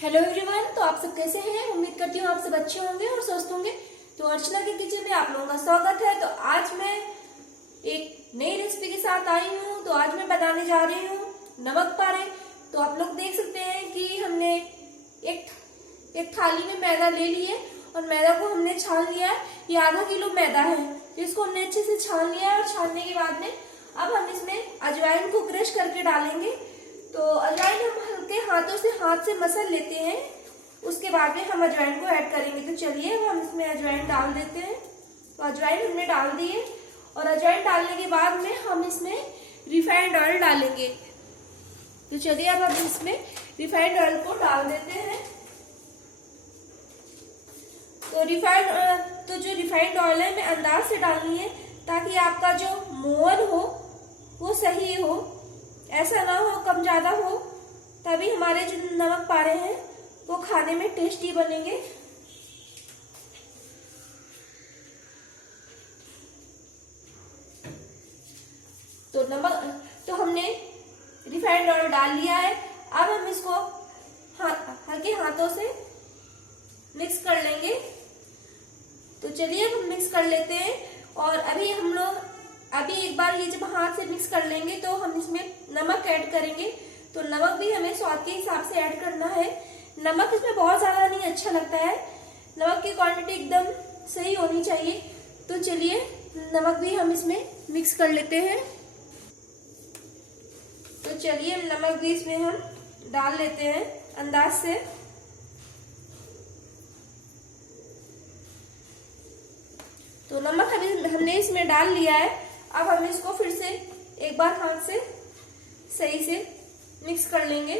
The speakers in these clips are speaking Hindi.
Hello everyone. तो आप सब कैसे हैं? उम्मीद करती हूँ आप सब अच्छे होंगे और स्वस्थ होंगे। तो अर्चना के किचन में आप लोगों का स्वागत है। तो आज मैं एक नई रेसिपी के साथ आई हूँ। तो आज मैं बनाने जा रही हूँ नमक पारे। तो आप लोग देख सकते हैं कि हमने एक थाली में मैदा ले ली है और मैदा को हमने छान लिया है। ये आधा किलो मैदा है जिसको हमने अच्छे से छान लिया है। और छानने के बाद में अब हम इसमें अजवाइन को क्रश करके डालेंगे। तो अजवाइन हम हल्के हाथों से हाथ से मसल लेते हैं, उसके बाद में हम अजवाइन को ऐड करेंगे। तो चलिए हम इसमें अजवाइन डाल देते हैं। तो अजवाइन हमने डाल दी है और अजवाइन डालने के बाद में हम इसमें रिफाइंड ऑयल डालेंगे। तो चलिए अब हम इसमें रिफाइंड ऑयल को डाल देते हैं। तो जो रिफाइंड ऑयल है मैं अंदाज से डालनी है ताकि आपका जो मोहन हो वो सही हो, ऐसा ना हो कम ज्यादा हो, तभी हमारे जो नमक पारे हैं वो खाने में टेस्टी बनेंगे। तो हमने रिफाइंड ऑयल डाल लिया है। अब हम इसको हल्के हाथों से मिक्स कर लेंगे। तो चलिए अब हम मिक्स कर लेते हैं। और अभी एक बार ये जब हाथ से मिक्स कर लेंगे तो हम इसमें नमक ऐड करेंगे। तो नमक भी हमें स्वाद के हिसाब से ऐड करना है। नमक इसमें बहुत ज्यादा नहीं अच्छा लगता है, नमक की क्वांटिटी एकदम सही होनी चाहिए। तो चलिए नमक भी हम इसमें मिक्स कर लेते हैं। तो चलिए नमक भी इसमें हम डाल लेते हैं अंदाज से। तो नमक हमने इसमें डाल लिया है। अब हम इसको फिर से एक बार हाथ से सही से मिक्स कर लेंगे।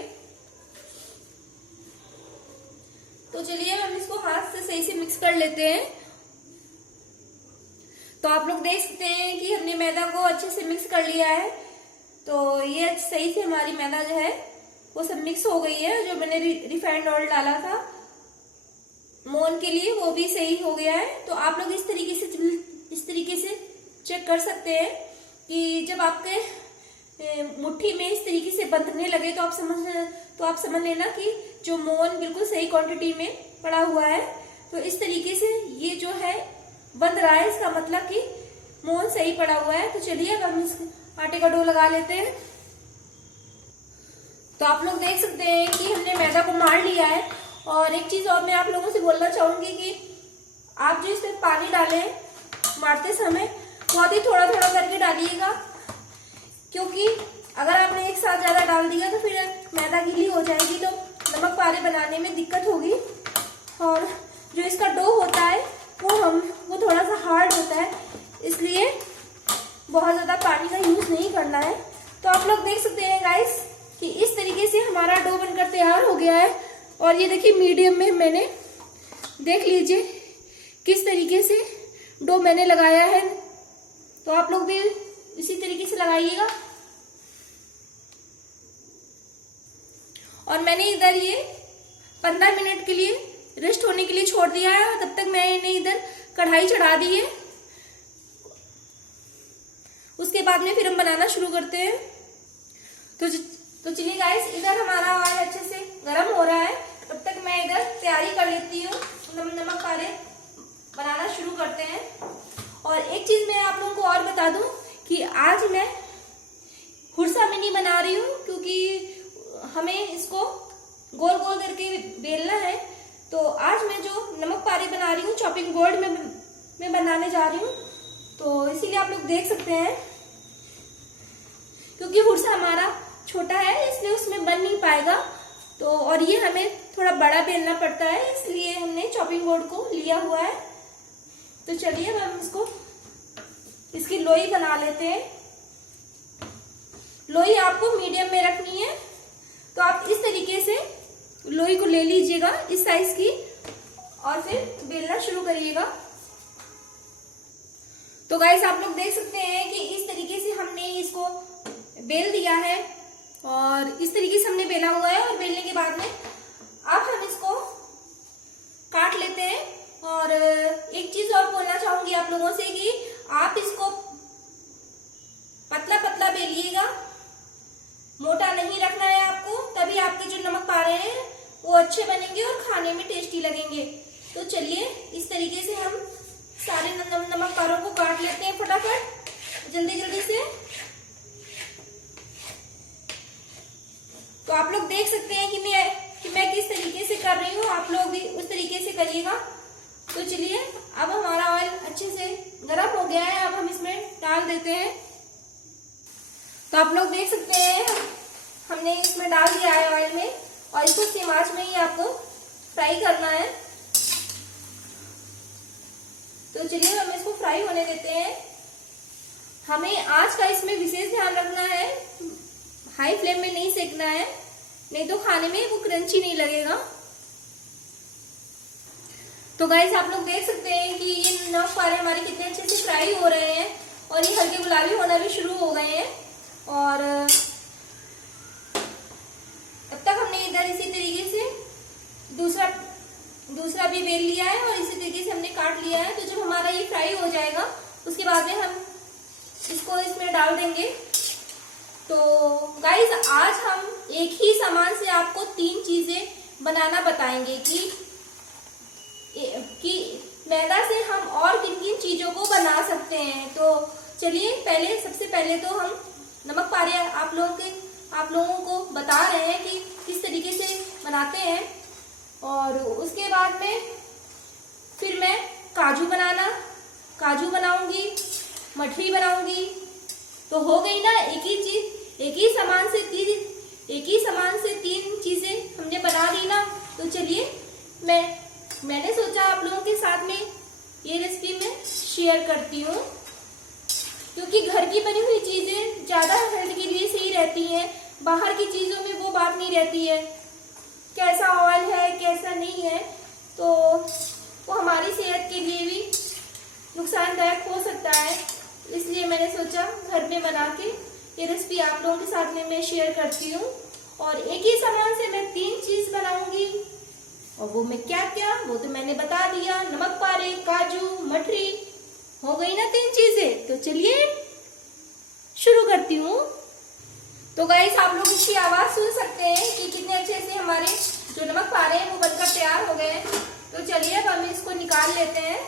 तो चलिए हम इसको हाथ से सही से मिक्स कर लेते हैं। तो आप लोग देख सकते हैं कि हमने मैदा को अच्छे से मिक्स कर लिया है। तो ये सही से हमारी मैदा जो है वो सब मिक्स हो गई है। जो मैंने रिफाइंड ऑयल डाला था मोहन के लिए वो भी सही हो गया है। तो आप लोग इस तरीके से चेक कर सकते हैं कि जब आपके मुट्ठी में इस तरीके से बंधने लगे तो आप समझ लेना कि जो मोहन बिल्कुल सही क्वांटिटी में पड़ा हुआ है। तो इस तरीके से ये जो है बंध रहा है, इसका मतलब कि मोहन सही पड़ा हुआ है। तो चलिए अब हम इस आटे का डो लगा लेते हैं। तो आप लोग देख सकते हैं कि हमने मैदा को मार लिया है। और एक चीज और मैं आप लोगों से बोलना चाहूंगी कि आप जो इसमें पानी डालें मारते समय बहुत ही थोड़ा थोड़ा करके डालिएगा, क्योंकि अगर आपने एक साथ ज्यादा डाल दिया तो फिर मैदा गीली हो जाएगी तो नमक पारे बनाने में दिक्कत होगी। और जो इसका डो होता है वो थोड़ा सा हार्ड होता है, इसलिए बहुत ज्यादा पानी का यूज नहीं करना है। तो आप लोग देख सकते हैं गाइस कि इस तरीके से हमारा डो बनकर तैयार हो गया है। और ये देखिए मीडियम में मैंने, देख लीजिए किस तरीके से डो मैंने लगाया है। तो आप लोग भी इसी तरीके से लगाइएगा। और मैंने इधर ये 15 मिनट के लिए रेस्ट होने के लिए छोड़ दिया है। और तब तक मैंने इधर कढ़ाई चढ़ा दी है। उसके बाद में फिर हम बनाना शुरू करते हैं। तो चलिए गाइस, इधर हमारा ऑयल अच्छे से गर्म हो रहा है, तब तक मैं इधर तैयारी कर लेती हूँ। नमक पारे बनाना शुरू करते हैं। और एक चीज मैं आप लोगों को और बता दूं कि आज मैं हुरसा मिनी बना रही हूँ, क्योंकि हमें इसको गोल गोल करके बेलना है। तो आज मैं जो नमक पारे बना रही हूँ चॉपिंग बोर्ड में बनाने जा रही हूँ। तो इसीलिए आप लोग देख सकते हैं, क्योंकि हुरसा हमारा छोटा है इसलिए उसमें बन नहीं पाएगा। तो और ये हमें थोड़ा बड़ा बेलना पड़ता है, इसलिए हमने चॉपिंग बोर्ड को लिया हुआ है। तो चलिए हम इसकी लोई बना लेते हैं। लोई आपको मीडियम में रखनी है। तो आप इस तरीके से लोई को ले लीजिएगा इस साइज की और फिर बेलना शुरू करिएगा। तो गाइस आप लोग देख सकते हैं कि इस तरीके से हमने इसको बेल दिया है और इस तरीके से हमने बेला हुआ है। और बेलने के बाद में अब हम इसको काट लेते हैं। और एक चीज और बोलना चाहूंगी आप लोगों से कि आप इसको पतला पतला बेलिएगा, मोटा नहीं रखना है आपको, तभी आपके जो नमक पारे हैं वो अच्छे बनेंगे और खाने में टेस्टी लगेंगे। तो चलिए इस तरीके से हम सारे नमक पारों को काट लेते हैं फटाफट जल्दी जल्दी से। तो आप लोग देख सकते हैं कि मैं किस तरीके से कर रही हूँ, आप लोग भी उस तरीके से करिएगा। तो चलिए अब हमारा ऑयल अच्छे से गर्म हो गया है, अब हम इसमें डाल देते हैं। तो आप लोग देख सकते हैं हमने इसमें डाल दिया है ऑयल में, और इसको सेम आंच में ही आपको फ्राई करना है। तो चलिए हम इसको फ्राई होने देते हैं। हमें आंच का इसमें विशेष ध्यान रखना है, हाई फ्लेम में नहीं सेकना है, नहीं तो खाने में वो क्रंची नहीं लगेगा। तो गाइस आप लोग देख सकते हैं कि ये नमक पारे हमारे कितने अच्छे से फ्राई हो रहे हैं और ये हल्के गुलाबी होना भी शुरू हो गए हैं। और अब तक हमने इधर इसी तरीके से दूसरा भी बेल लिया है और इसी तरीके से हमने काट लिया है। तो जब हमारा ये फ्राई हो जाएगा उसके बाद में हम इसको इसमें डाल देंगे। तो गाइस आज हम एक ही सामान से आपको 3 चीजें बनाना बताएंगे कि मैदा से हम और किन किन चीजों को बना सकते हैं। तो चलिए सबसे पहले तो हम नमक पारे आप लोगों को बता रहे हैं कि किस तरीके से बनाते हैं, और उसके बाद में फिर मैं काजू बनाऊंगी, मठरी बनाऊंगी। तो हो गई ना एक ही सामान से 3 चीजें हमने बना दी ना। तो चलिए मैंने सोचा आप लोगों के साथ में ये रेसिपी मैं शेयर करती हूँ, क्योंकि घर की बनी हुई चीजें ज्यादा हेल्थ के लिए सही रहती हैं। बाहर की चीजों में वो बात नहीं रहती है, कैसा ऑयल है कैसा नहीं है, तो वो हमारी सेहत के लिए भी नुकसानदायक हो सकता है। इसलिए मैंने सोचा घर में बना के ये रेसिपी आप लोगों के साथ में मैं शेयर करती हूँ। और एक ही सामान से मैं 3 चीज बनाऊंगी, और वो मैं क्या वो तो मैंने बता दिया, नमक पारे, काजू, मठरी। हो गई ना 3 चीजें। तो चलिए शुरू करती हूँ। तो गाइस आप लोग इसकी आवाज सुन सकते हैं कि कितने अच्छे से हमारे जो नमक पारे हैं वो बनकर तैयार हो गए हैं। तो चलिए अब हम इसको निकाल लेते हैं।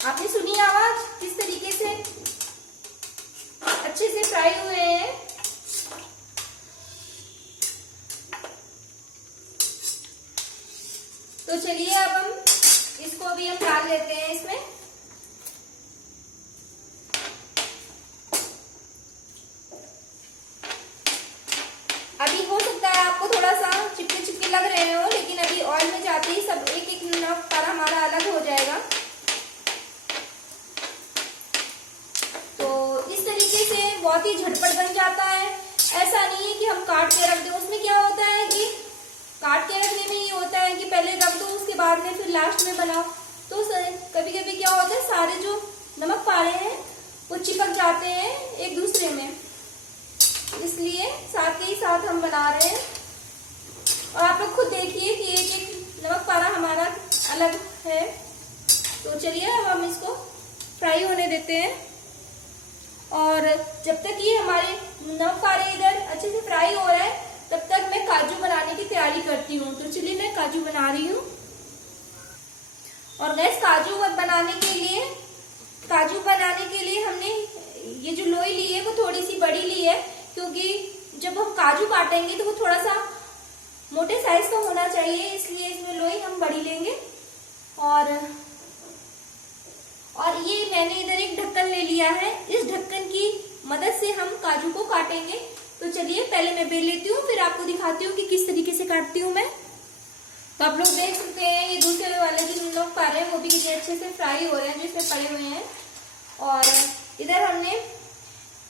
आपने सुनी आवाज किस तरीके से अच्छे से फ्राई हुए हैं। तो चलिए अब हम इसको भी हम डाल लेते हैं इसमें। अभी हो सकता है आपको थोड़ा सा चिपके लग रहे हो, लेकिन अभी ऑयल में जाते ही सब एक नमक पारा हमारा अलग हो जाएगा। तो इस तरीके से बहुत ही झटपट बन जाता है। ऐसा नहीं है कि हम काट के रख दें। उसमें क्या होता है कि काट के रखने में ये होता है कि पहले रख दो, उसके बाद में फिर लास्ट में बनाओ। तो कभी कभी क्या होता है, सारे जो नमक पारे हैं वो चिपक जाते हैं एक दूसरे में, इसलिए साथ ही साथ हम बना रहे हैं। और आप लोग खुद देखिए कि एक नमक पारा हमारा अलग है। तो चलिए अब हम इसको फ्राई होने देते हैं। और जब तक ये हमारे नमक पारे इधर अच्छे से फ्राई हो रहा है, तब तक मैं काजू बनाने की तैयारी करती हूँ। तो चलिए मैं काजू बना रही हूँ। और गैस काजू बनाने के लिए हमने ये जो लोई ली है वो थोड़ी सी बड़ी ली है, क्योंकि जब हम काजू काटेंगे तो वो थोड़ा सा मोटे साइज का होना चाहिए, इसलिए इसमें लोई हम बड़ी लेंगे। और ये मैंने इधर एक ढक्कन ले लिया है, इस ढक्कन की मदद से हम काजू को काटेंगे। तो चलिए पहले मैं बेल लेती हूँ, फिर आपको दिखाती हूँ कि किस तरीके से काटती हूँ मैं। तो आप लोग देख सकते हैं ये दूसरे वाले जो नमक पारे हैं वो भी कितने अच्छे से फ्राई हो रहे हैं, जो इसमें पड़े हुए हैं। और इधर हमने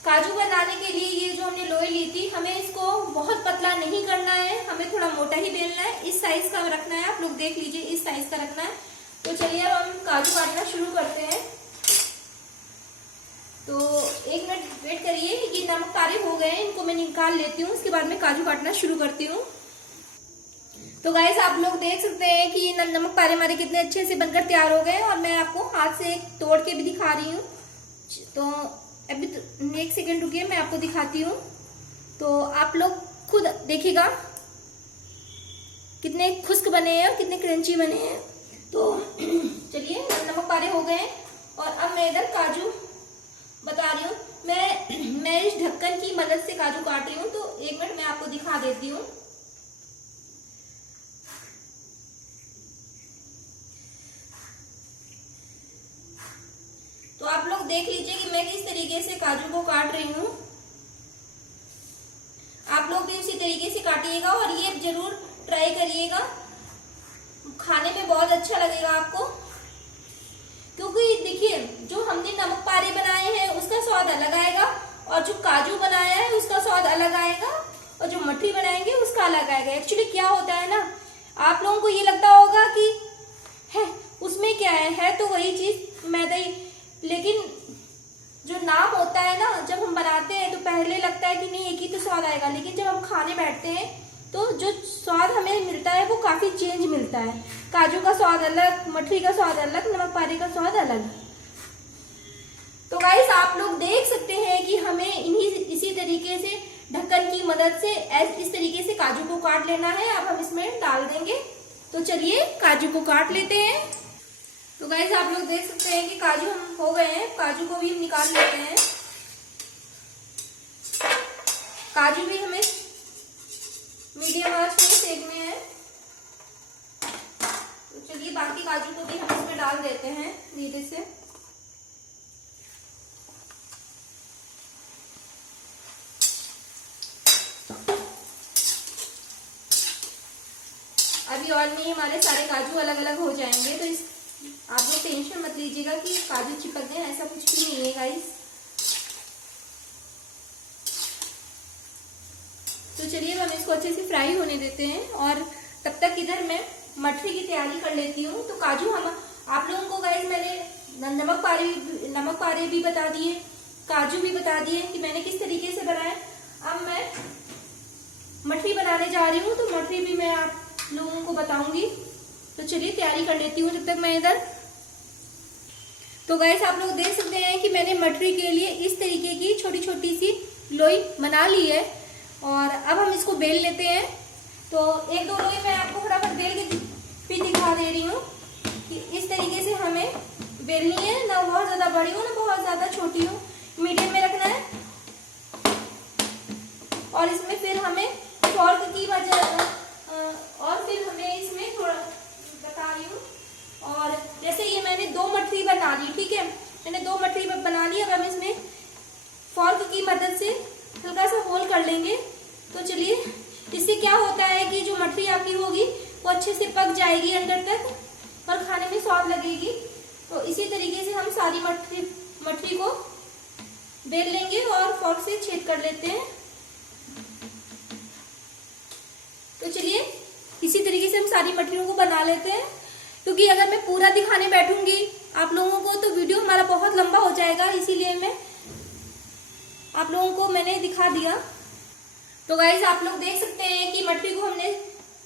काजू बनाने के लिए ये जो हमने लोई ली थी, हमें इसको बहुत पतला नहीं करना है, हमें थोड़ा मोटा ही बेलना है। इस साइज का रखना है, आप लोग देख लीजिए इस साइज का रखना है। तो चलिए अब हम काजू काटना शुरू करते हैं। तो 1 मिनट वेट करिए, ये नमक पारे हो गए हैं, इनको मैं निकाल लेती हूँ, उसके बाद में काजू काटना शुरू करती हूँ। तो गाइस आप लोग देख सकते हैं कि नमक पारे हमारे कितने अच्छे से बनकर तैयार हो गए, और मैं आपको हाथ से तोड़ के भी दिखा रही हूँ। तो अभी तो 1 सेकेंड रुकिए, मैं आपको दिखाती हूँ। तो आप लोग खुद देखिएगा कितने खुश्क बने हैं और कितने क्रंची बने हैं। तो चलिए, नमक पारे हो गए हैं और अब मैं इधर काजू बता रही हूँ। मैं इस ढक्कन की मदद से काजू काट रही हूँ, तो 1 मिनट मैं आपको दिखा देती हूँ। तो आप लोग देख लीजिए कि मैं किस तरीके से काजू को काट रही हूँ। आप लोग भी उसी तरीके से काटिएगा और ये जरूर ट्राई करिएगा, खाने में बहुत अच्छा लगेगा आपको। क्योंकि देखिए, जो हमने नमक पारे बनाए हैं उसका स्वाद अलग आएगा और जो काजू बनाया है उसका स्वाद अलग आएगा और जो मठरी बनाएंगे उसका अलग आएगा। एक्चुअली क्या होता है ना, आप लोगों को ये लगता होगा कि है उसमें क्या है तो वही चीज मैदा ही, लेकिन जो नाम होता है ना, जब हम बनाते हैं तो पहले लगता है कि नहीं एक ही तो स्वाद आएगा, लेकिन जब हम खाने बैठते हैं तो जो स्वाद हमें मिलता है वो काफी चेंज मिलता है। काजू का स्वाद अलग, मठरी का स्वाद अलग, नमक पारे का स्वाद अलग। तो गाइस, आप लोग देख सकते हैं कि हमें इसी तरीके से ढक्कन की मदद से इस तरीके से काजू को काट लेना है। अब हम इसमें डाल देंगे। तो चलिए काजू को काट लेते हैं। तो गाइस, आप लोग देख सकते हैं कि काजू हम हो गए हैं। काजू को भी हम निकाल लेते हैं। काजू भी हमें मीडियम आंच में सेकने हैं। तो चलिए बाकी काजू को भी हम इसमें डाल देते हैं धीरे से। अभी और नहीं हमारे सारे काजू अलग अलग हो जाएंगे, तो आप लोग टेंशन मत लीजिएगा कि काजू चिपक गए, ऐसा कुछ भी नहीं है गाइस। तो चलिए हम इसको अच्छे से फ्राई होने देते हैं और तब तक इधर मैं मठरी की तैयारी कर लेती हूँ। तो काजू हम आप लोगों को गाइस मैंने नमक पारे भी बता दिए, काजू भी बता दिए कि मैंने किस तरीके से बनाए। अब मैं मठरी बनाने जा रही हूँ, तो मठरी भी मैं आप लोगों को बताऊंगी। तो चलिए तैयारी कर लेती हूँ जब तक मैं इधर। तो गाइस, आप लोग देख सकते हैं कि मैंने मठरी के लिए इस तरीके की छोटी छोटी सी लोई बना ली है और अब हम इसको बेल लेते हैं। तो 1-2 लोई मैं आपको फटाफट बेल के भी दिखा दे रही हूँ कि इस तरीके से हमें बेलनी है, ना बहुत ज्यादा बड़ी हो ना बहुत ज्यादा छोटी हो, मीडियम में रखना है। और इसमें फिर हमें फॉर्क की वजह और फिर हमें इसमें थोड़ा बता रही हूँ। और जैसे ये मैंने 2 मठरी बना ली, ठीक है, मैंने 2 मठरी बना ली। अब हम इसमें फॉर्क की मदद से हल्का सा होल कर लेंगे। तो चलिए, इससे क्या होता है कि जो मठरी आपकी होगी वो अच्छे से पक जाएगी अंदर तक और खाने में स्वाद लगेगी। तो इसी तरीके से हम सारी मठरी को बेल लेंगे और फॉर्क से छेद कर लेते हैं। तो चलिए इसी तरीके से हम सारी मठरियों को बना लेते हैं, क्योंकि अगर मैं पूरा दिखाने बैठूंगी आप लोगों को तो वीडियो हमारा बहुत लंबा हो जाएगा, इसीलिए मैं आप लोगों को मैंने दिखा दिया। तो गाइस, आप लोग देख सकते हैं कि मठरी को हमने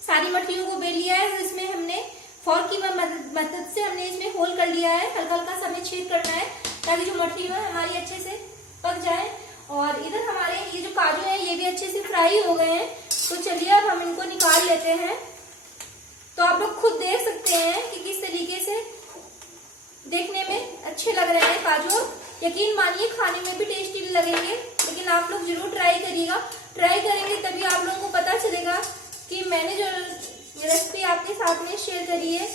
सारी मठरियों को बेल लिया है और इसमें हमने फॉर्क की मदद से हमने इसमें होल कर लिया है। हल्का हल्का सा हमें छेद करना है ताकि जो मठरी है हमारी अच्छे से पक जाए। और इधर हमारे ये जो काजू है ये भी अच्छे से फ्राई हो गए हैं। तो चलिए अब हम इनको निकाल लेते हैं। तो आप लोग खुद देख सकते हैं कि किस तरीके से देखने में अच्छे लग रहे हैं काजू। यकीन मानिए खाने में भी टेस्टी लगेंगे, लेकिन आप लोग जरूर ट्राई करिएगा। ट्राई करेंगे तभी आप लोगों को पता चलेगा कि मैंने जो रेसिपी आपके साथ में शेयर करी है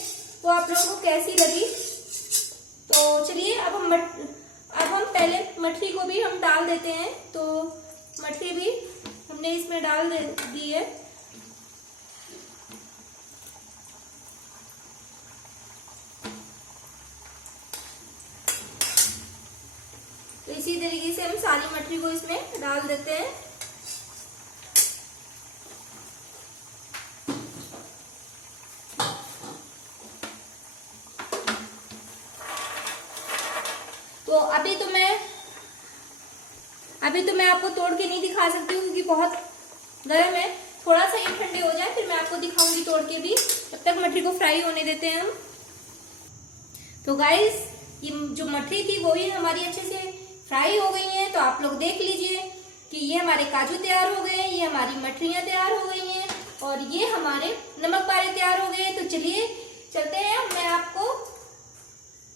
वो आप लोगों को कैसी लगी। तो चलिए अब हम पहले मठरी को भी हम डाल देते हैं। तो मठरी भी हमने इसमें डाल दी है। तो इसी तरीके से हम सारी मठरी को इसमें डाल देते हैं। तो अभी तो मैं आपको तोड़ के नहीं दिखा सकती हूँ क्योंकि बहुत गर्म है। थोड़ा सा ये ठंडे हो जाए फिर मैं आपको दिखाऊंगी तोड़ के भी। तब तक मठरी को फ्राई होने देते हैं हम। तो गाइस, ये जो मठरी थी वो भी हमारी अच्छे से फ्राई हो गई हैं। तो आप लोग देख लीजिए कि ये हमारे काजू तैयार हो गए, ये हमारी मठरियां तैयार हो गई हैं और ये हमारे नमक पारे तैयार हो गए। तो चलिए चलते हैं, मैं आपको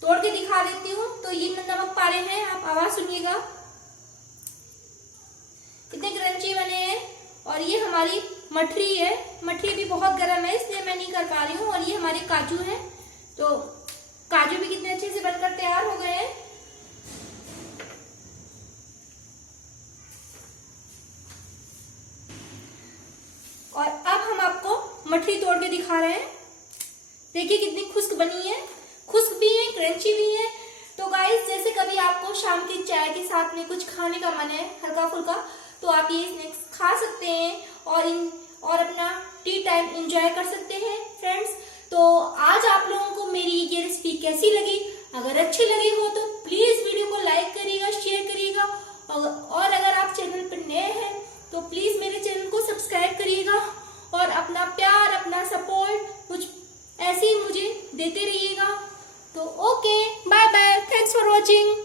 तोड़ के दिखा देती हूँ। तो ये नमक पारे हैं, आप आवाज सुनिएगा, कितने क्रंची बने हैं। और ये हमारी मठरी है, मठरी भी बहुत गर्म है इसलिए मैं नहीं कर पा रही हूँ। और ये हमारे काजू हैं, तो काजू भी कितने अच्छे से बनकर तैयार हो गए हैं। और अब हम आपको मठरी तोड़ के दिखा रहे हैं। देखिए कितनी खुश्क बनी है, खुश्क भी है, क्रंची भी है। तो गाइस, जैसे कभी आपको शाम की चाय के साथ में कुछ खाने का मन है हल्का फुल्का, तो आप ये स्नैक्स खा सकते हैं और अपना टी टाइम एंजॉय कर सकते हैं फ्रेंड्स। तो आज आप लोगों को मेरी ये रेसिपी कैसी लगी? अगर अच्छी लगी हो तो प्लीज वीडियो को लाइक करिएगा, शेयर करिएगा। और अगर आप चैनल पर नए हैं तो प्लीज मेरे चैनल को सब्सक्राइब करिएगा और अपना प्यार, अपना सपोर्ट कुछ ऐसे ही मुझे देते रहिएगा। तो okay, bye bye, thanks for watching.